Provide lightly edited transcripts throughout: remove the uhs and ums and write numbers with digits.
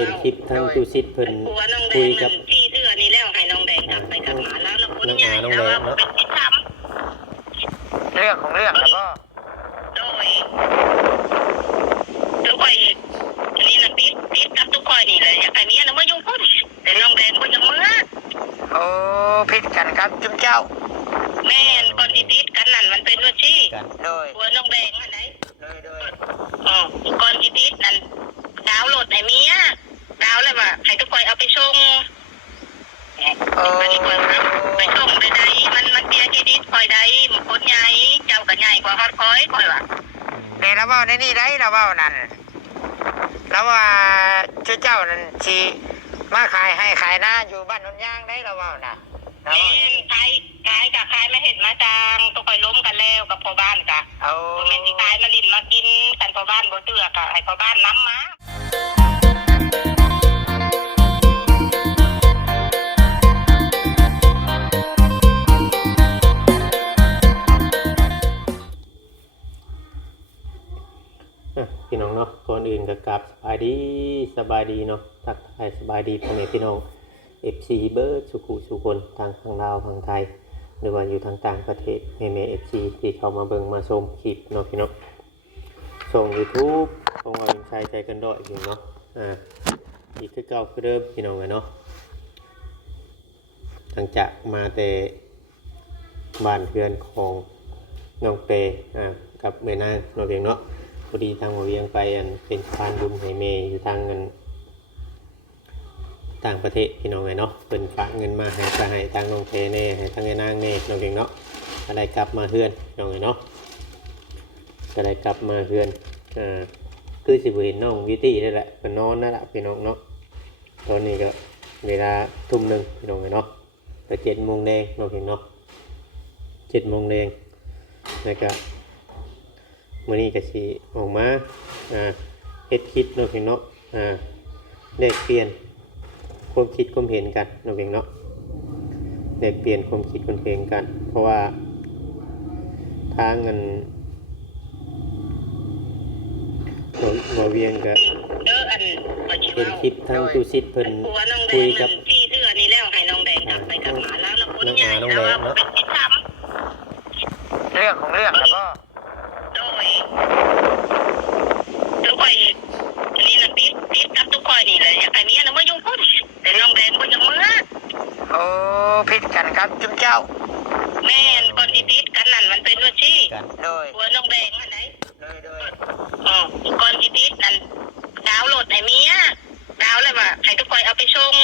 ห็นคลิปทางตู้ซิดเพิ่นคุยกับที่เดือนนี้แล้วให้น้องแดงกลับไปกับหมาแล้วคนใหญ่แล้วว่าเป็นที่ทำเรื่องของเรื่องแล้วก็โดยทุกคนนี่นะปิดกับทุกคนนี่เลยอยากให้เมียนะมายุ่งพุ่นแต่น้องแดงก็ยังเมื่อโอ้พิดกันครับจุ๊บเจ้าแม่นคนที่ติดกันนั่นมันเป็นเรื่องที่โดยหัวน้องแดงอะไรโดยคนที่ติดนั่นดาวโหลดไอ้เมียดาวเลยว่าให้ทุกคนเอาไปส่งไปส่งใดๆมันเบียร์ที่ดิสคอยใดมันคนใหญ่เจ้าก็ใหญ่กว่าฮอดคอยคอยว่ะเดี๋ยวเราเว้าในนี่ได้เราเว้านั่นแล้วว่าชื่อเจ้านั่นสิมาขายให้ขายหน้าอยู่บ้านนนย่างได้เราเว้าน่ะแม่นขายกับขายมาเห็ดมาจางต้องคอยล้มกันแล้วกับพ่อบ้านกะเอาแม่นสิขายมาลิ้นมากินกันพ่อบ้านบ่เตือกะให้พ่อบ้านน้ำมาพี่น้องเนาะก่อนอื่นก็กลับสบายดีเนาะทักทายสบายดีพ่อแม่พี่น้อง FC เบิร์ดสุขุสุคนทางลาวทางไทยหรือว่าอยู่ทางต่างประเทศแม่ FC ที่เข้ามาเบิ่งมาชมคลิปเนาะพี่น้องส่ง YouTube ของเราใช้ใจกันด้อยอยู่เนาะอีกคือเก่าคือเดิมพี่น้องเนาะหลังจากมาแต่บ้านเพื่อนของน้องเตกับแม่นางเนาะเพียงเนาะพอดีทางหัวเวียงไปเป็นสะพานบุญให้เมย์อยู่ทางเงินต่างประเทศพี่น้องเนาะเป็นฝากเงินมาให้ทางน้องเตเน่ให้ทางแม่นางเน่น้องเพียงเนาะก็ได้กลับมาเฮือนน้องเนาะก็ได้กลับมาเฮือนคือสิบเห็นน้องวิตี้ได้แหละก็นอนนั่นแหละพี่น้องเนาะตอนนี้ก็เวลาทุ่มหนึ่งพี่น้องเนาะก็7 โมงแดงน้องเพียงเนาะ7 โมงแดงแล้วก็มื่อนี้ก็สิออกมาเฮ็ดคลิปเนาะพี่เนาะแลกเปลี่ยนความคิดความเห็นกันเนาะพี่เนาะแลกเปลี่ยนความคิดความเห็นกันเพราะว่าทางเงินบ่เวียงก็เห็นคลิปทางตู้ซิดเพิ่นคุยกับที่เดือนนี้แล้วให้น้องแดงกลับไปกับหมาแล้วคนใหญ่แล้วว่าเป็นที่ทำเรื่องของเรื่องแล้วก็ทุกคนนี่นะปิดกับทุกคนนี่เลยอยากให้เมียนะมายุ่งพุ่นแต่น้องแดงก็ยังเมื่อโอ้พิดกันครับจุ๊บเจ้าแม่นคนที่ติดกันนั่นมันเป็นเรื่องที่โดยหัวน้องแดงอะไรโดยคนที่ติดนั่นดาวโหลดไอ้เมียดาวเลยว่าให้ทุกคนเอาไปส่ง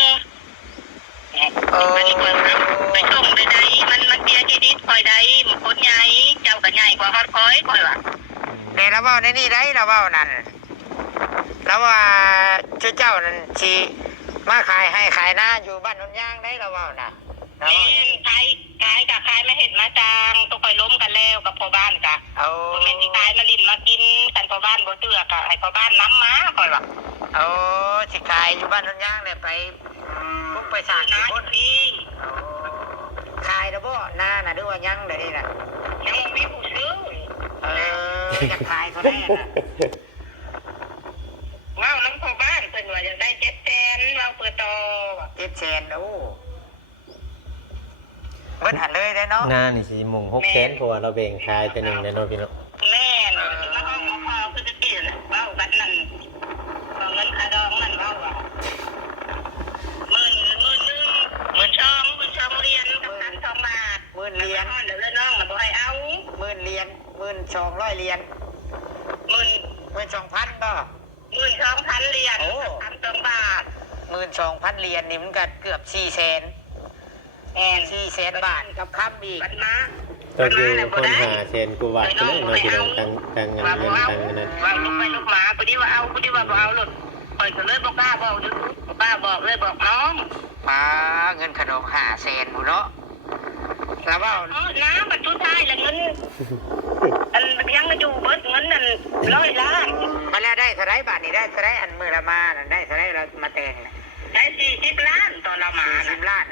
ไปส่งใดๆมันเบียร์ที่ดิสคอยใดมันคนใหญ่เจ้าก็ใหญ่กว่าฮอดคอยคอยว่ะเดี๋ยวเราเว้าในนี่ได้เราเว้านั่นแล้วว่าชื่อเจ้านั่นสิมาขายให้ขายหน้าอยู่บ้านนนย่างได้เราเว้าน่ะแม่นขายกับขายมาเห็ดมาจางต้องคอยล้มกันแล้วกับพ่อบ้านกะเอาแม่นสิขายมาลิ้นมากินกันพ่อบ้านบ่เตือกะให้พ่อบ้านน้ำมาคอยว่ะเอาสิขายอยู่บ้านนนย่างเลยไปพุ่งไปสร้างน้าพี่ขายแล้วบ่หน้าน่ะด้วยว่ายังเดี๋ยวนี้น่ะยังมีผู้ซื้ออยากขายเขาได้น่ะว้าวน้ำพ่อบ้านเพิ่นว่าอยากได้700,000ว้าวเปิดต่อ700,000โอ้เบิดหันเลยได้เนาะหน้านี่สิหมุง600,000เพราะว่าเราแบ่งขายแต่นึงได้เนาะพี่เนาะแม่นมาห้องพ่อคือจะเปลี่ยนว้าวบัดนั้นเอาเงินค่าดองนั่นว้าวอ่ะ10,000เหรียญกับ2 บาท10,000เหรียญเดี๋ยวน้องน่ะบ่ให้เอา10,000เหรียญ1200เหรียญ12,000บ่12,000เหรียญ2 บาท12,000เหรียญนี่มันก็เกือบ400,000400,000 บาทกับคำอีกก็คือคน500,000กว่าบาทเลยเนาะพี่น้องทางเงินทางนั้นว่าลูกไปลูกหมาพอดีว่าเอาพอดีว่าบ่เอาหรอกปล่อยก็เลยบ่กล้าบอกอยู่ป้าบอกเลยบอกน้องมาเงินขนม500,000พุ่นเนาะแล้วว่าน้ำบัดสุดท้ายแล้วเงินยังอยู่เบิดเงินนั่น100 ล้านมาแล้วได้เท่าไรบาทนี่ได้เท่าไรอันมื้อละมานั่นได้เท่าไรเรามาแต่งได้40 ล้านตอนเรามา40 ล้าน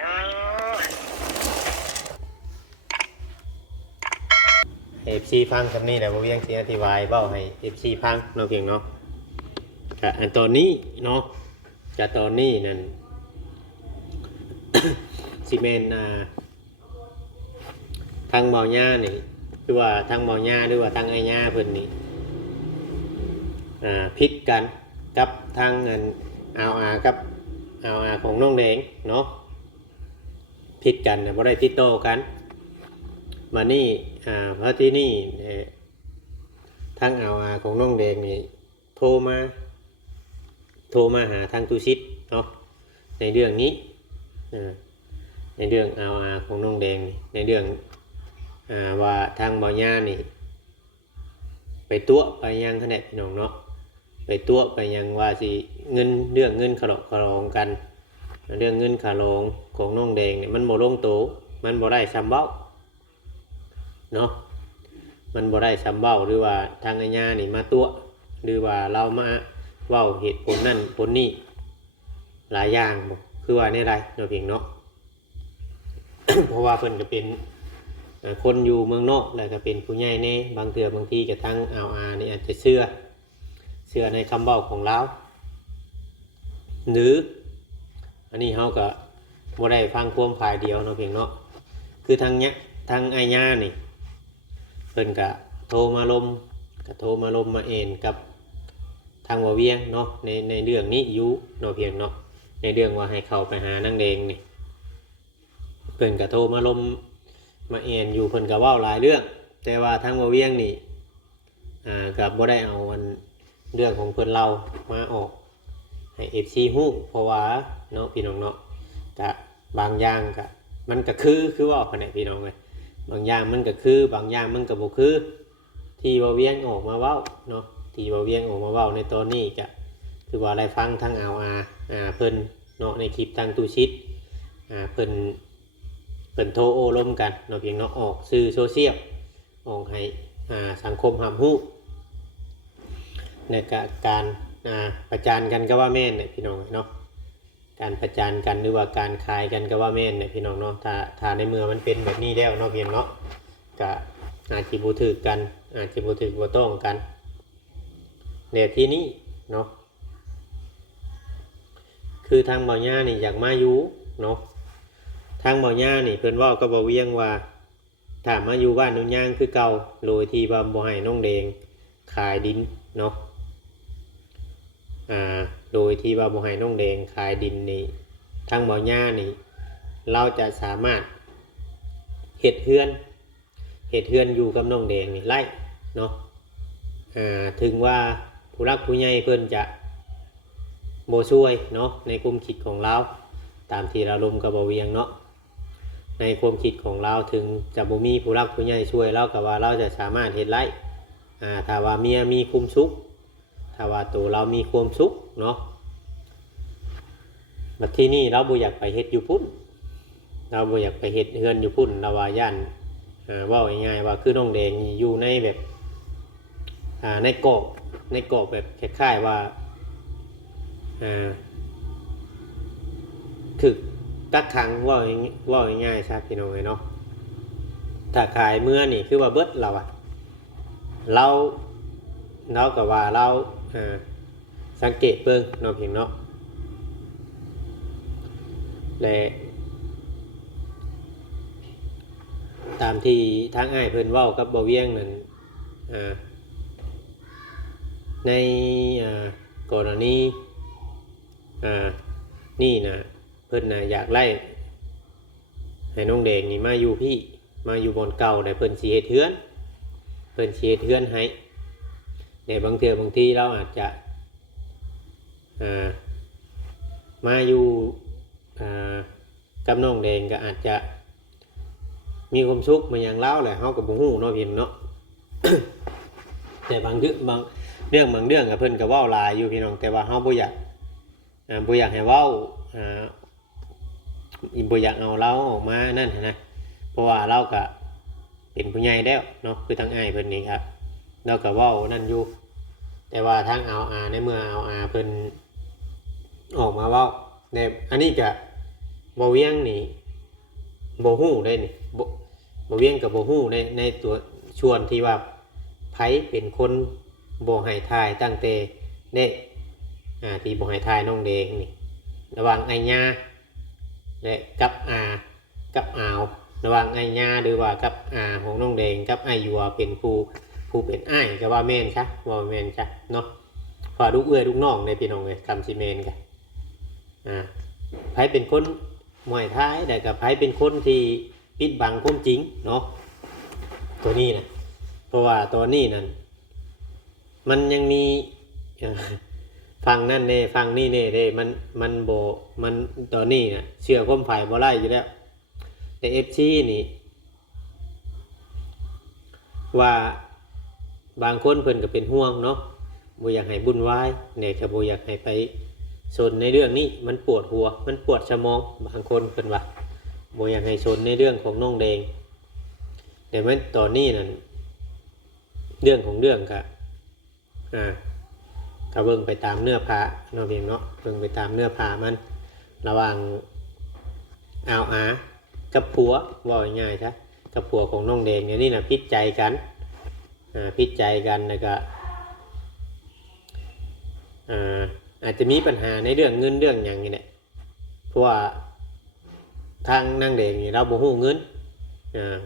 FC ฟังคำนี้แหละบ่เวียงสิอธิบายเว้าให้ FC ฟังเนาะเพียงเนาะก็อันตอนนี้เนาะ จะตอนนี้นั่น ซีเมนทางเบาหญ้านี่หรือว่าทางเบาหญ้าหรือว่าทางไอ้หญ้าเพิ่นนี่พิดกันกับทางเงินเอากับเอาของน้องแดงเนาะพิดกันบ่ได้ติดต่อกันมานี่เพราะที่นี่ทางเอาของน้องแดงนี่โทรมาหาทางตุชิตเนาะในเรื่องนี้ในเรื่องเอาของน้องแดงนี่ในเรื่องว่าทางบ่อญ่านี่ไปตัวไปยังขนาดพี่น้องเนาะไปตัวไปยังว่าสิเรื่องเงินขะลองกันเรื่องเงินขะลองของน้องแดงเนี่ยมันบ่ลงโตมันบ่ได้ซ้ำเบ้าเนาะมันบ่ได้ซ้ำเบ้าหรือว่าทางไอ้ญ่านี่มาตัวหรือว่าเรามาเว้าเหตุผลนั่นผลนี้หลายอย่างบ่คือว่าในไรเนาะเพียงเนาะ เพราะว่าเพิ่นก็เป็นคนอยู่เมืองนอกแล้วก็เป็นผู้ใหญ่แน่บางเทื่อบางทีก็ทั้งนี่อาจจะเชื่อในคำเว้าของเราหรืออันนี้เฮาก็บ่ได้ฟังความฝ่ายเดียวเนาะเพียงเนาะคือทางไอ้ย่านี่เพิ่นก็โทรมาลมมาเอ็นกับทางบ่เวียงเนาะในเรื่องนี้อยู่เนาะเพียงเนาะในเรื่องว่าให้เข้าไปหานางแดงนี่เพิ่นก็โทรมาลมมาเอ็นอยู่เพิ่นก็เว้าหลายเรื่องแต่ว่าทางบ่เวียงนี่ก็บ่ได้เอาเรื่องของเพิ่นเรามาออกให้ FC ฮู้เพราะว่าเนาะพี่น้องเนาะก็บางอย่างก็มันก็คือว่าคั่นแหละพี่น้องเอ้ยบางอย่างมันก็คือบางอย่างมันก็บ่คือที่บ่เวียงออกมาเว้าเนาะที่บ่เวียงออกมาเว้าในตอนนี้ก็คือว่าได้ฟังทั้งเพิ่นเนาะในคลิปทางตู้ชิดเพิ่นโทรโอ้ลมกันเนาะเพียงเนาะออกสื่อโซเชียลออกให้สังคมรับรู้ในการประจานกันก็ว่าแม่นเนี่ยพี่น้องเนาะการประจานกันหรือว่าการขายกันก็ว่าแม่นเนี่ยพี่น้องเนาะถ้าในเมื่อมันเป็นแบบนี้แล้วเนาะเพียงเนาะก็อาจสิบ่ถูกกันอาจสิบ่ถูกบ่ต้องกันในที่นี้เนาะคือทางเบาหญ้านี่อยากมาอยู่เนาะทางเบาหญ้านี่เพิ่นเว้ากับบ่เวียงว่าถ้ามาอยู่บ้านนุ่นย่างคือเก่าโดยที่ว่าบ่ให้น้องแดงขายดินเนาะโดยที่ว่าบ่ให้น้องแดงขายดินนี่ทางเบาหญ้านี่เราจะสามารถเฮ็ดเฮือนอยู่กับน้องแดงนี่ไล่เนาะถึงว่าผู้รักผู้ใหญ่เพิ่นจะบ่ช่วยเนาะในความคิดของเราตามที่เราลมกับบ่เวียงเนาะในความคิดของเราถึงจะบ่มีผู้รักผู้ใหญ่ช่วยเราก็ว่าเราจะสามารถเฮ็ดไร่ถ้าว่าเมียมีความสุขถ้าว่าตัวเรามีความสุขเนาะบัดที่นี่เราบ่อยากไปเฮ็ดอยู่พุ่นเราบ่อยากไปเฮ็ดเฮือนอยู่พุ่นเราว่าย่านเว้าง่ายๆว่าคือน้องแดงอยู่ในแบบในกรอบแบบคล้ายๆว่าคือกักขังว่าง่ายๆซะพี่น้องเนาะถ้าขายเมื่อนี่คือว่าเบิดเราก็ว่าเราสังเกตเบิ่งเนาะเพียงเนาะและตามที่ทางอ้ายเพิ่นเว้ากับบ่เวียงนั่นในกรณีนี่นะเพิ่นอยากไล่ให้น้องแดงนี่มาอยู่พี่มาอยู่บนเก่าแต่เพิ่นสิเฮ็ดเฮือนให้ในบางเทื่อบางทีเราอาจจะมาอยู่กับน้องแดงก็อาจจะมีความสุขมาอย่างเล่าแหละเฮาก็บ่ฮู้เนาะพี่น้องเนาะ แต่บางเรื่องกับเพิ่นก็เว้าหลายอยู่พี่น้องแต่ว่าเฮาบ่อยากให้เว้าบ่อยากเอาเราออกมานั่นนะเพราะว่าเราก็เป็นผู้ใหญ่แล้วเนาะคือทางอ้ายเพิ่นนี่ครับเราก็เว้านั่นอยู่แต่ว่าทางเอาในเมื่อเอาเพิ่นออกมาเว้าในอันนี้ก็บ่เวียงนี่บ่ฮู้ได้นี่บ่เวียงก็บ่ฮู้ในตัวชวนที่ว่าไผเป็นคนบ่ให้ทายตั้งแต่เด็กที่บ่ให้ทายน้องแดงนี่ ระหว่างไอ้ญาและกับอากับอาวระหว่างไอ้ญาหรือว่ากับอาของน้องแดงกับไอ้ยัวเป็นผู้เป็นอ้ายก็ว่าแม่นซะว่าแม่นซะเนาะพอลูกเอื้อยลูกน้องในพี่น้องเลยคำซีเมนกันไผเป็นคนหมวยท้ายแต่กับไผเป็นคนที่ปิดบังความจริงเนาะตัวนี้นะเพราะว่าตัวนี้นั่นมันยังมีฟังนั่นเน่ฟังนี่เน่เด้มันโบมันตัวนี้นะเชื่อความฝ่ายบ่ไล่อยู่แล้วแต่เอฟซีนี่ว่าบางคนเพิ่นก็เป็นห่วงเนาะบ่อยากให้บุญวายเนี่ยก็บ่อยากให้ไปสนในเรื่องนี้มันปวดหัวมันปวดสมองบางคนเพิ่นว่าบ่อยากให้สนในเรื่องของน้องแดงแต่มันตอนนี้นั่นเรื่องของเรื่องก็ก็เบิ่งไปตามเนื้อผ้าเนาะพี่เนาะเบิ่งไปตามเนื้อผ้ามันระหว่างเอาอากับผัวว่าง่ายๆซะกับผัวของน้องแดงเนี่ยนี่น่ะพิจใจกันพิจใจกันแล้วก็อาจจะมีปัญหาในเรื่องเงินเรื่องอย่างนี้แหละเพราะว่าทางนางแดงนี่เราบ่ฮู้เงิน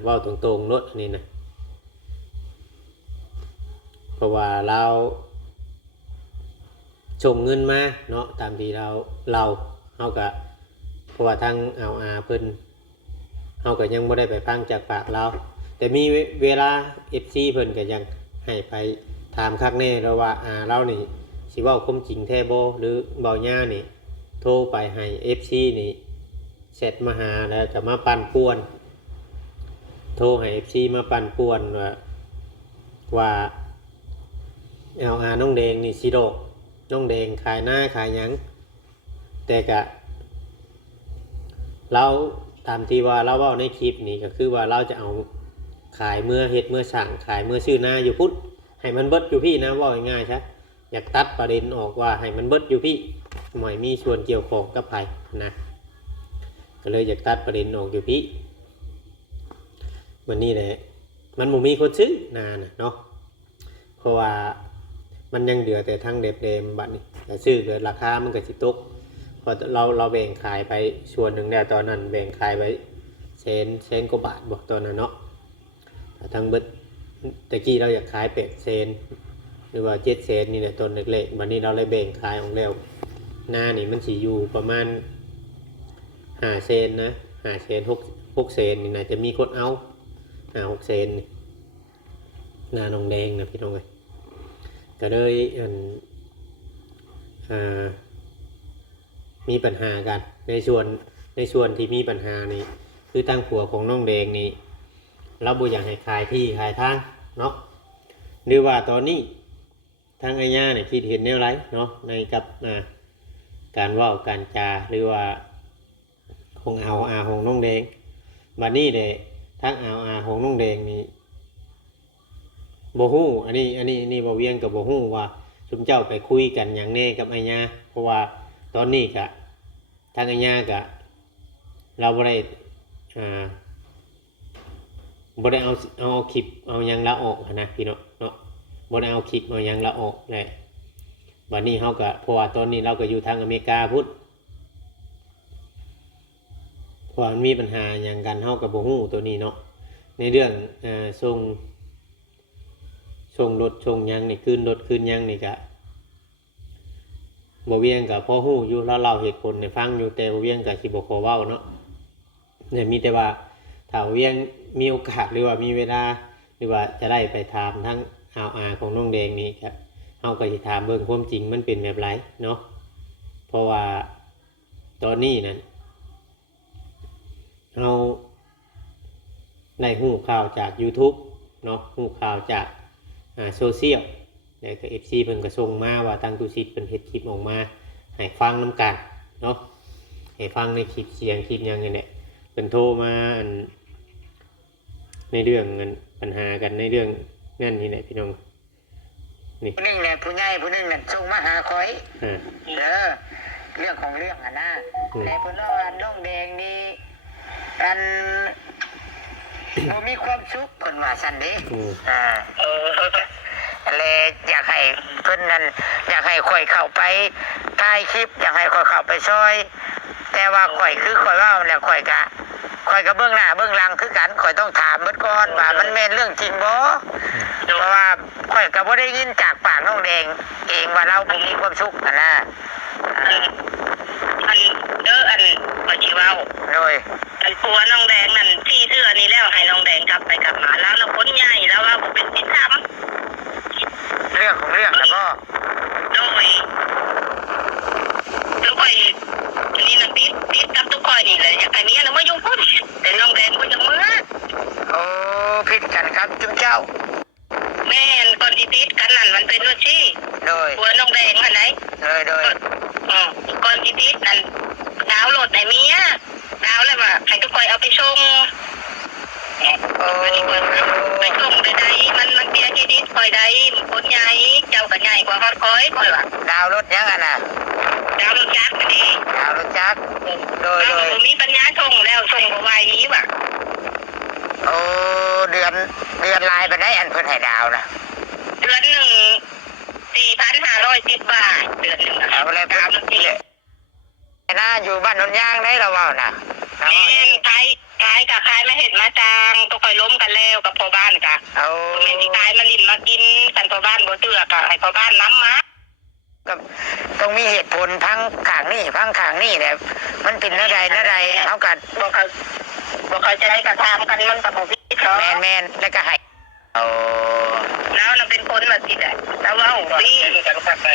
เว้าตรงๆโลดอันนี้นะเพราะว่าเราส่งเงินมาเนาะตามที่เราเฮาก็เพราะว่าทางเอาอาเพิ่นเฮาก็ยังบ่ได้ไปฟังจากปากเราแต่มีเวลา FC เพิ่นก็ยังให้ไปถามคักแน่แล้วว่าเรานี่สิเว้าความจริงแท้บ่หรือเบาหญ้านี่โทรไปให้ FC นี่เสร็จมาหาแล้วจะมาปั่นป่วนโทรให้ FC มาปั่นป่วนว่าเอาน้องแดงนี่สิโดกน้องแดงขายหน้าขายหยังแต่ก็เราตามที่ว่าเราเว้าในคลิปนี้ก็คือว่าเราจะเอาขายเมื่อเฮ็ดเมื่อสั่งขายเมื่อชื่อหน้าอยู่พุทธให้มันเบิดอยู่พี่นะว่าง่ายๆใช่อยากตัดประเด็นออกว่าให้มันเบิดอยู่พี่หมายมีส่วนเกี่ยวข้องกับไผนะก็เลยอยากตัดประเด็นออกอยู่พี่วันนี้แหละมันบ่มีคนซื้อนานะเนาะเพราะว่ามันยังเหลือแต่ทั้งเด็บเดมบัดนี้แต่ซื้อเกิดราคามันก็สิตกพอเราแบ่งขายไปส่วนหนึ่งแล้วตอนนั้นแบ่งขายไปเซนกว่าบาทบอกตอนนั้นเนาะทั้งเบิดตะกี้เราอยากขาย8 เซนหรือว่า7 เซนนี่แหละต้นเล็กๆวันนี้เราเลยแบ่งขายออกแล้วหน้านี่มันสิอยู่ประมาณ5 เซนนะ5 เซน6 เซนนี่น่าจะมีคนเอา5-6 เซนหน้าน้องแดงนะพี่น้องเอ้ยก็เลยมีปัญหากันในส่วนที่มีปัญหานี่คือตั้งผัวของน้องแดงนี่เราบ่อยากให้ขายที่ขายทางเนาะหรือว่าตอนนี้ทางอาญาเนี่ยคิดเห็นแนวไรเนาะในกับการเว้าการจาหรือว่าของของน้องแดงบัดนี้เด้ทางของน้องแดงนี่บ่ฮู้อันนี้บ่เวียงกับบ่ฮู้ว่าซุมเจ้าไปคุยกันหยังแน่กับอาญาเพราะว่าตอนนี้ก็ทางอาญาก็เราบ่ได้บ่ได้เอาคลิปเอาหยังละออกนะพี่เนาะบ่ได้เอาคลิปเอาหยังละออกแหละบัดนี้เฮาก็เพราะว่าตอนนี้เราก็อยู่ทางอเมริกาพุทธเพราะมันมีปัญหาหยังกันเฮาก็บ่ฮู้ตัวนี้เนาะในเรื่องส่งรถส่งหยังนี่คืนรถคืนหยังนี่ก็บ่เวียงก็พอฮู้อยู่แล้วเล่าเหตุผลให้ฟังอยู่แต่บ่เวียงก็สิบ่ขอเว้าเนาะเนี่ยมีแต่ว่าถ้าเวียงมีโอกาสหรือว่ามีเวลาหรือว่าจะได้ไปถามทั้งของน้องแดงนี่ครับเฮาก็สิถามเบิ่งความจริงมันเป็นแบบไรเนาะเพราะว่าตอนนี้นั่นเฮาได้ฮู้ข่าวจาก YouTube เนาะฮู้ข่าวจากโซเชียลแล้วก็ FC เพิ่นก็ส่งมาว่าทางตุสิทธิ์เพิ่นเฮ็ดคลิปออกมาให้ฟังนำกันเนาะให้ฟังในคลิปเสียงคลิปหยังนี่แหละเพิ่นโทรมาในเรื่องปัญหากันในเรื่องนั่นนี่แหละพี่น้องนี่ผู้นึงแหละผู้ใหญ่ผู้นึงนั่นส่งมาหาคอยเรื่องของเรื่องนะแต่เพิ่นว่าน้องแดงนี่บ่มีความสุขเพิ่นว่าซั่นเด้ เลยอยากให้เพิ่นนั้นอยากให้ข่อยเข้าไปถ่ายคลิปอยากให้ข่อยเข้าไปช่วย แต่ว่าข่อยคือข่อยว่าแล้วข่อยก็เบื้องหน้าเบื้องหลังคือกันข่อยต้องถามเบิดก่อนว่ามันแม่นเรื่องจริงบ่เพราะว่าข่อยก็บ่ได้ยินจากปากน้องแดงเองว่าเราบ่มีความสุขนะอันเด้ออันข่อยสิเว้าโดยอันผัวน้องแดงนั่นที่เทื่อนี้แล้วให้น้องแดงกลับไปกลับมาแล้วเราคนใหญ่แล้วว่าบ่เป็นศีลธรรมเรื่องของเรื่องนะพ่อโดยทุกคนนี่นะปิดกับทุกคนนี่เลยอยากให้เมียน่ะมาอยู่พุ่นแต่น้องแดงบ่ยังเมื่อโอ้ผิดกันครับจุ๊บเจ้าแม่นก่อนที่ติดกันนั่นมันเป็นว่าซี่โดยผัวน้องแดงหั่นไหนโดยก่อนที่ติดนั่นดาวโหลดให้เมียดาวแล้วว่าให้ทุกคนเอาไปส่งไปส่งได้มันเบียร์เครดิตคอยได้คนใหญ่เจ้าก็ใหญ่กว่าฮอดคอยคอยว่าดาวรถยังน่ะดาวรถจักรนี่ดาวรถจักรโดยมีปัญญาส่งแล้วส่งบ่ไหวนี้ว่ะโอ้เดือนลายไปได้อันเพิ่นให้ดาวนะเดือนหนึ่ง4,510 บาทเดือนหนึ่งเอาแล้วดาวนี่น่าอยู่บ้านนนยางได้เราเว้าน่ะแม่นขายกับขายมาเห็ดมาจางต้องคอยล้มกันแล้วกับพ่อบ้านกะเอาแม่นสิขายมาลิ้นมากินกันพ่อบ้านบ่เตือกะให้พ่อบ้านน้ำมาก็ต้องมีเหตุผลพังข้างนี้พังข้างนี้แหละมันเป็นอะไรเฮาก็บ่เข้าใจก็ถามกันมันก็บ่ผิดเนาะแม่นแล้วก็ให้เอาแล้วน่ะเป็นคนว่าสิได้แล้วเว้าดีกันคักได้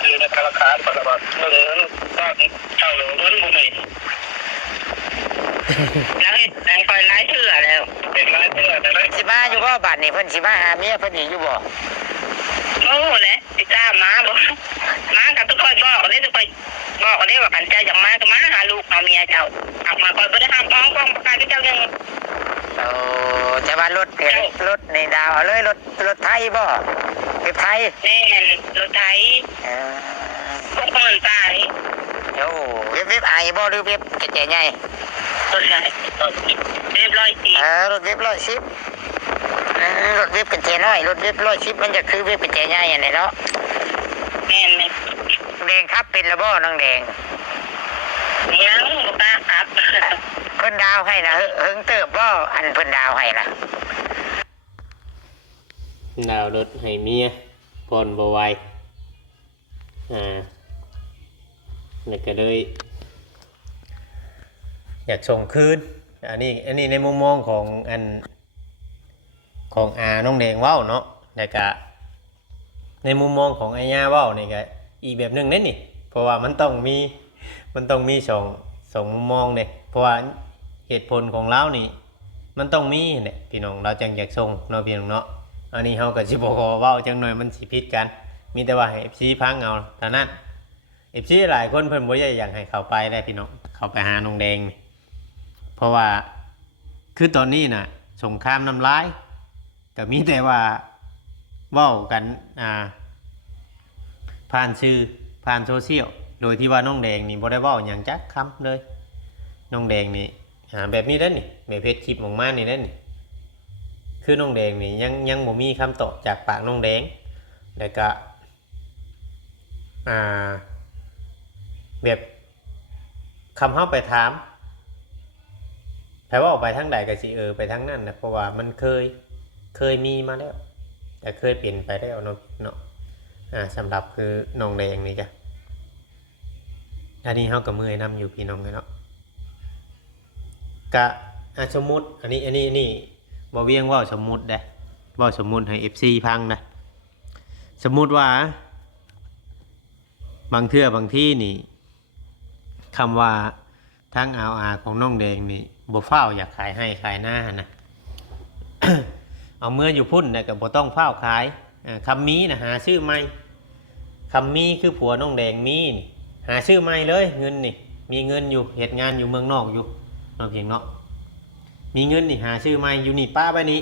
คือในธนาคารปฏิบัติเงินก็เช่าเงินบ่มีแล้วเฮ็ดให้คอยหลายเทื่อแล้วเป็นหลายเทื่อแต่ได้สิมาอยู่บ่บัดนี้เพิ่นสิมาหาเมียเพิ่นอีกอยู่บ่โอ้แหละสิจ้ามาบ่มากับทุกคนบอกเลยทุกคนบอกเลยว่ากันเจ้าอยากมาก็มาหาลูกหาเมียเจ้าออกมาคอยบ่ได้ห้ามพ้องกองประกาศเจ้านึงโอ้จะว่ารถนี่ดาวเอาเลยรถไทยบ่เว็บไทยแม่นรถไทยพวกคนตายโอ้เว็บไอบ่หรือเว็บกระเจใหญ่รถไทยเรียบร้อยสิรถเว็บ110รถเว็บกระเจน้อยรถเว็บ110มันจะคือเว็บกระเจใหญ่อันนี้เนาะแม่นแดงครับเป็นละบ่น้องแดงยังบ่กล้าครับเพิ่นดาวให้นะเฮิงเติบบ่อันเพิ่นดาวให้นะดาวรถให้เมียก่อนบ่ไหวแล้วก็เลยอยากส่งคืนอันนี้ในมุมมองของน้องแดงเว้าเนาะแล้วก็ในมุมมองของไอ้ย่าเว้านี่ก็อีกแบบนึงนั่นนี่เพราะว่ามันต้องมีสองมุมมองเนี่ยเพราะว่าเหตุผลของเรานี่มันต้องมีเนี่ยพี่น้องเราจังอยากส่งเนาะพี่น้องเนาะอันนี้เฮาก็สิบ่ขอเว้าจังหน่อยมันสิผิดกันมีแต่ว่าให้ FC พังเอาเท่านั้น FC หลายคนเพิ่นบ่อยากให้เข้าไปได้พี่น้องเข้าไปหาน้องแดงนี่เพราะว่าคือตอนนี้น่ะสงครามน้ำลายก็มีแต่ว่าเว้ากันผ่านสื่อผ่านโซเชียลโดยที่ว่าน้องแดงนี่บ่ได้เว้าหยังจักคำเลยน้องแดงนี่แบบนี้เด้อนี่แบบเพจคลิปออกมานี่เด้อนี่คือน้องแดงนี่ยังบ่มีคำตอบจากปากน้องแดงแล้วก็แบบคำเฮาไปถามแปลว่าออกไปทางใดก็สิไปทางนั้นนะเพราะว่ามันเคยมีมาแล้วแต่เคยเปลี่ยนไปแล้วเนาะสำหรับคือน้องแดงนี่จ้ะอันนี้เฮาก็เมื่อยนำอยู่พี่น้องเนาะกะสมมุติอันนี้บ่เวียงว่าสมมุติได้ว่าสมมุติให้ FC พังนะสมมุติว่าบางเทื่อบางที่นี่คำว่าทั้งอาของน้องแดงนี่บ่ฟ้าวอยากขายให้ขายหน้านะ เอาเมื่ออยู่พุ่นแต่ก็บ่ต้องฟ้าวขายคำมีนะหาชื่อใหม่คำมีคือผัวน้องแดงมีนี่หาชื่อใหม่เลยเงินนี่มีเงินอยู่เหตุงานอยู่เมืองนอกอยู่เราเพียงเนาะมีเงินนี่หาชื่อใหม่อยู่นี่ป้าไปนี้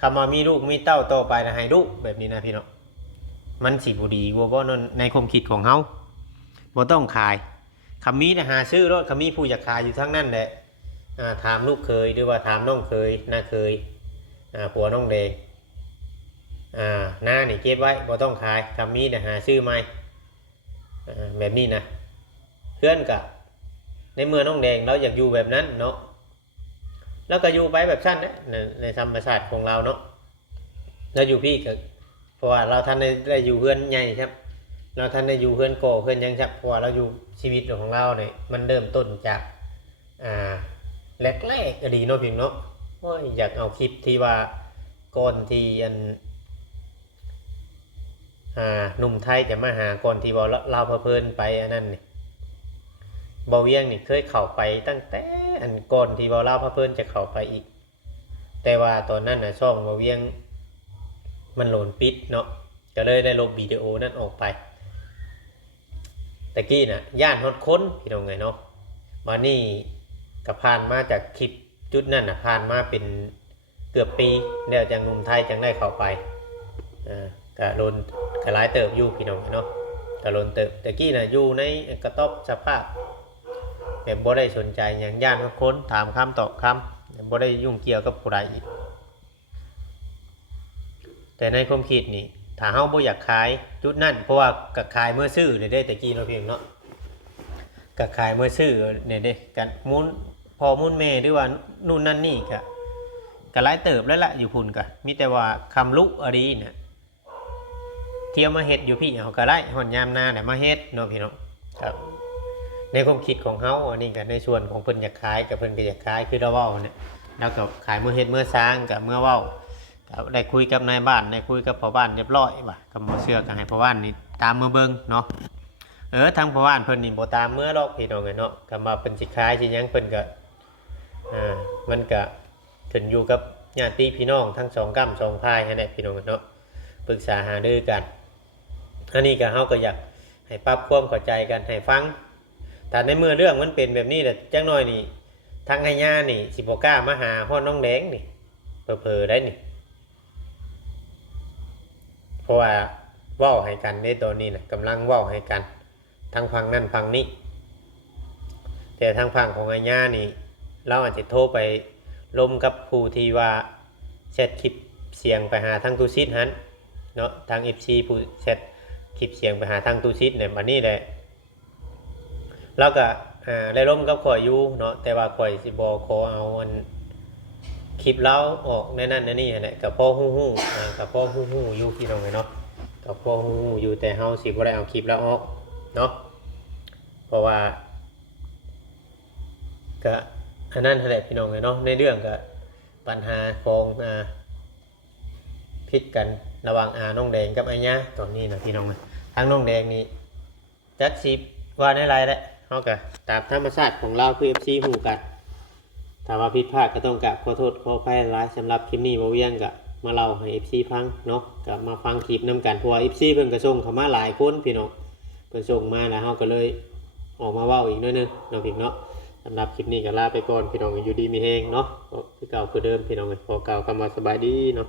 คำว่ามีลูกมีเต้าโตไปนะให้ลูกแบบนี้นะพี่เนาะมันสิบ่ดีบ่ในความคิดของเฮาบ่ต้องขายคำมีนะหาชื่อรถคำมีผู้อยากขายอยู่ทั้งนั้นแหละถามลูกเคยหรือว่าถามน้องเคยน้าเคยผัวน้องแดง หน้านี่เก็บไว้บ่ต้องขายคำมีแต่หาซื้อใหม่แบบนี้นะเพื่อนกับในเมื่อน้องแดงเราอยากอยู่แบบนั้นเนาะแล้วก็อยู่ไปแบบสั้นนะในธรรมชาติของเราเนาะแล้วอยู่พี่ก็เพราะว่าเราท่านได้อยู่เพื่อนใหญ่ครับเราท่านได้อยู่เพื่อนโกเพื่อนยังครับเพราะว่าเราอยู่ชีวิตของเราเนี่ยมันเริ่มต้นจากแรกๆก็ดีเนาะพี่เนาะว่าอยากเอาคลิปที่ว่าก่อนที่หนุ่มไทยจะมาหาก่อนที่บอกเราเพลินไปอันนั้นนี่บ่เวียงนี่เคยเข้าไปตั้งแต่อันก่อนที่บอกเราเพลินจะเข้าไปอีกแต่ว่าตอนนั้นน่ะช่องบ่เวียงมันโหลดปิดเนาะก็เลยได้ลบวิดีโอนั้นออกไปแต่กี้น่ะย่านฮอดค้นพี่น้องไงเนาะมานี่ก็ผ่านมาจากคลิปจุดนั้นน่ะผ่านมาเป็นเกือบปีแล้วจากหนุ่มไทยจังได้เข้าไปก็โดนกระไรเติบอยู่พี่น้องเนาะกระโดนเติบแต่กี้น่ะอยู่ในกระต๊อบสภาพแบบบ่ได้สนใจอย่างย่านฮอดค้นถามคำตอบคำบ่ได้ยุ่งเกี่ยวกับผู้ใดอีกแต่ในความคิดนี่ถ้าเฮาบ่อยากขายจุดนั้นเพราะว่าก็ขายเมื่อซื้อได้แต่กี้เราเพียงเนาะก็ขายเมื่อซื้อเนี่ยเด้กันมุนพอมุนแม่หรือว่านู่นนั่นนี่ก็หลายเติบแล้วล่ะอยู่พุ่นก็มีแต่ว่าคำลุอดีเนี่ยเที่ยวมาเฮ็ดอยู่พี่เฮาก็ได้ฮอดยามนาได้มาเฮ็ดเนาะพี่น้องครับในความคิดของเฮาอันนี้ก็ในส่วนของเพิ่นอยากขายกับเพิ่นก็อยากขายคือเราเว้าเนี่ยแล้วก็ขายเมื่อเฮ็ดเมื่อสร้างกับเมื่อเว้าได้คุยกับนายบ้านได้คุยกับพ่อบ้านเรียบร้อยว่ะก็บ่เชื่อก็ให้พ่อบ้านนี่ตามมือเบิ่งเนาะทางพ่อบ้านเพิ่นนี่บ่ตามมือดอกพี่น้องเนาะก็มาเพิ่นสิขายสิหยังเพิ่นก็มันก็ขึ้นอยู่กับญาติพี่น้องทั้ง2กั้ม2พายนั่นแหละพี่น้องเนาะปรึกษาหารือกันอันนี้ก็เฮาก็อยากให้ปรับความเข้าใจกันให้ฟังแต่ในเมื่อเรื่องมันเป็นแบบนี้แหละจักหน่อยนี่ทางให้ย่านี่สิบ่กล้ามาหาฮอดน้องแดงนี่เผลอๆได้นี่เพราะว่าเว้าให้กันในตอนนี้นะกำลังเว้าให้กันทางฝั่งนั่นฝั่งนี้แต่ทางฝั่งของอาญานี่เราอาจจะโทรไปลมกับผู้ที่ว่าแชทคลิปเสียงไปหาทางตูซิดฮันเนาะทาง FC ผู้แชทคลิปเสียงไปหาทางตูซิดเนี่ยวันนี้แหละเราก็ได้ลมกับข่อยอยู่เนาะแต่ว่าข่อยสิบ่ขอเอาอันคลิปเล่าออกในนั้นในนี่แหละกับพ่อฮู้กับพ่อฮู้อยู่พี่น้องเนาะกับพ่อฮู้อยู่แต่เฮาสิบ่ได้เอาคลิปแล้วออกเนาะเพราะว่าก็อันนั้นแหละพี่น้องเนาะในเรื่องก็ปัญหาของผิดกันระหว่างน้องแดงกับอาญาตอนนี้นะพี่น้องทางน้องแดงนี่จักสิว่าในไรแหละเฮาก็ตามธรรมชาติของเราคือ FC ฮู้กันถ้าว่าผิดพลาดก็ต้องกราบขอโทษขออภัยหลายสำหรับคลิปนี้บ่เวียงก็มาเล่าให้ FC ฟังเนาะก็มาฟังคลิปนํกันเพราะว่า FC เพิ่นก็ส่งเข้ามาหลายคนพี่น้องเพิ่นส่งมาแล้วเฮาก็เลยออกมาเว้าอีกหน่อยนึงเนาะพี่เนาะสำหรับคลิปนี้ก็ลาไปก่อนพี่น้องอยู่ดีมีแฮงเนาะคือเก่าคือเดิมพี่น้องขอเก่าคำว่าสบายดีเนาะ